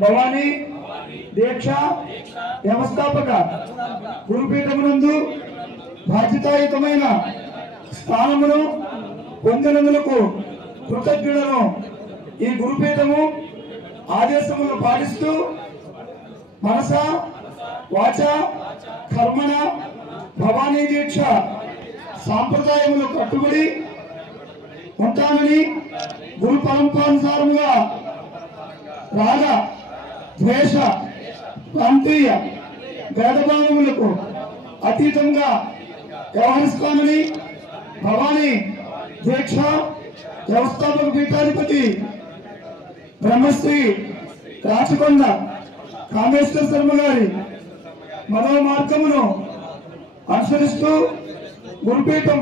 భవానీ దీక్ష వ్యవస్థాపక గురుపీఠమునందు బాధ్యతాయుతమైన స్థానమును పొందినందులకు కృతజ్ఞులను. ఈ గురుపీఠము ఆదేశములు పాటిస్తూ మనస వాచ కర్మణ భవానీ దీక్ష సాంప్రదాయములు కట్టుబడి ఉంటానని గురు పరంపరానుసారముగా రాగ ద్వేష ప్రాంతీయ భేదభావములకు అతీతంగా వ్యవహరిస్తానని భవానీ దీక్ష వ్యవస్థాపక పీఠాధిపతి బ్రహ్మశ్రీ రాచకొండ కామేశ్వర శర్మ గారి మనో మార్గమును అనుసరిస్తూ గురుపీఠం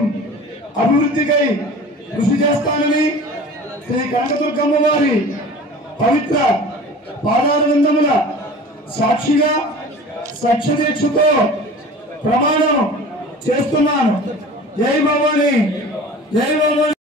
అభివృద్ధికై కృషి చేస్తానని శ్రీ కనకదుర్గమ్మ వారి పవిత్ర పాదారవిందముల సాక్షిగా సత్యదీక్షతో ప్రమాణం చేస్తున్నాను. జై భవానీ, జై భవానీ.